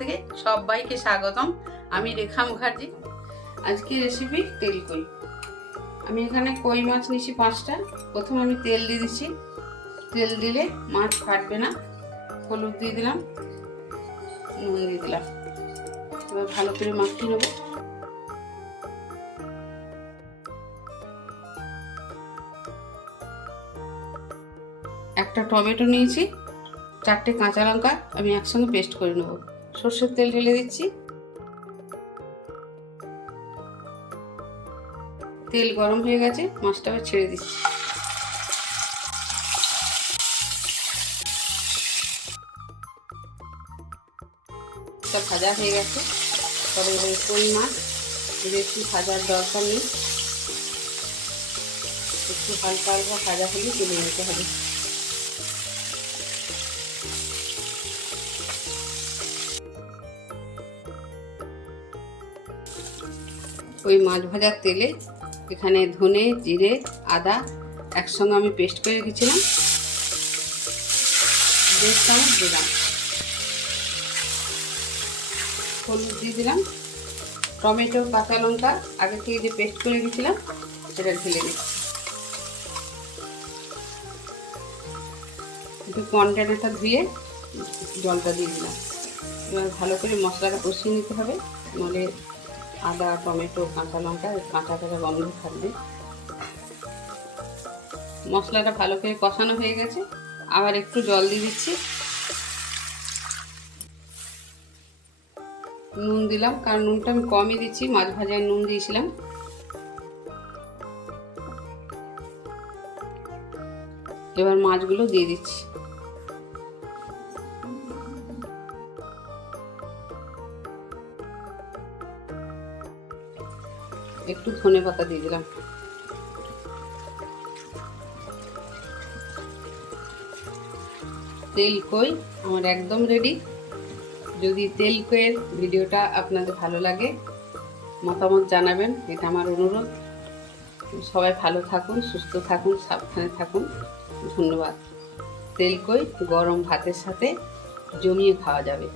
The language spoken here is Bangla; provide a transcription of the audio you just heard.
থেকে সবাইকে স্বাগতম। আমি রেখা মুখার্জি। আজকে রেসিপি তেল কই। আমি এখানে কই মাছ নিয়েছি 5টা। প্রথম আমি তেল দিয়ে দিচ্ছি। তেল দিলে মাছ ফাটবে না। হলুদ দিয়ে দিলাম, নুন দিয়ে দিলাম। এবার ভালো করে মাখিয়ে নেব। একটা টমেটো নিয়েছি, 4টে কাঁচা লঙ্কা আমি একসঙ্গে পেস্ট করে নেব। সর্ষের তেল ঢেলে দিচ্ছি। তেল গরম হয়ে গেছে, মাছটা ছেড়ে দিচ্ছি। এটা ভাজা হয়ে গেছে। তবে কই মাছ বেশি ভাজার দরকার নেই, একটু হালকা হালকা ভাজা হলে তুলে নিতে হবে। ওই মাছ ভাজার তেলে এখানে ধনে, জিরে, আদা একসঙ্গে আমি পেস্ট করে রেখেছিলাম, 1.5 চামচ দিলাম। হলুদ দিয়ে দিলাম। টমেটো, কাঁচা লঙ্কা আগে থেকে যে পেস্ট করে রেখেছিলাম সেটা ঢেলে দিচ্ছি। একটু কন্টেনারটা ধুয়ে জলটা দিয়ে দিলাম। এবার ভালো করে মশলাটা কষিয়ে নিতে হবে, নাহলে আদা, টমেটো, কাঁচা লঙ্কা কাঁচা কাঁচা গন্ধ থাকবে। মশলাটা ভালো করে কষানো হয়ে গেছে, আবার একটু জল দিয়ে দিচ্ছি। নুন দিলাম, কারণ নুনটা আমি কমই দিচ্ছি, মাছ ভাজায় নুন দিয়েছিলাম। এবার মাছগুলো দিয়ে দিচ্ছি। একটু ধনে পাতা দিয়ে দিলাম। তেল কই আমার একদম রেডি। যদি তেল কইয়ের ভিডিওটা আপনাদের ভালো লাগে মতামত জানাবেন, এটা আমার অনুরোধ। সবাই ভালো থাকুন, সুস্থ থাকুন, সাবধানে থাকুন। ধন্যবাদ। তেল কই গরম ভাতের সাথে জমিয়ে খাওয়া যাবে।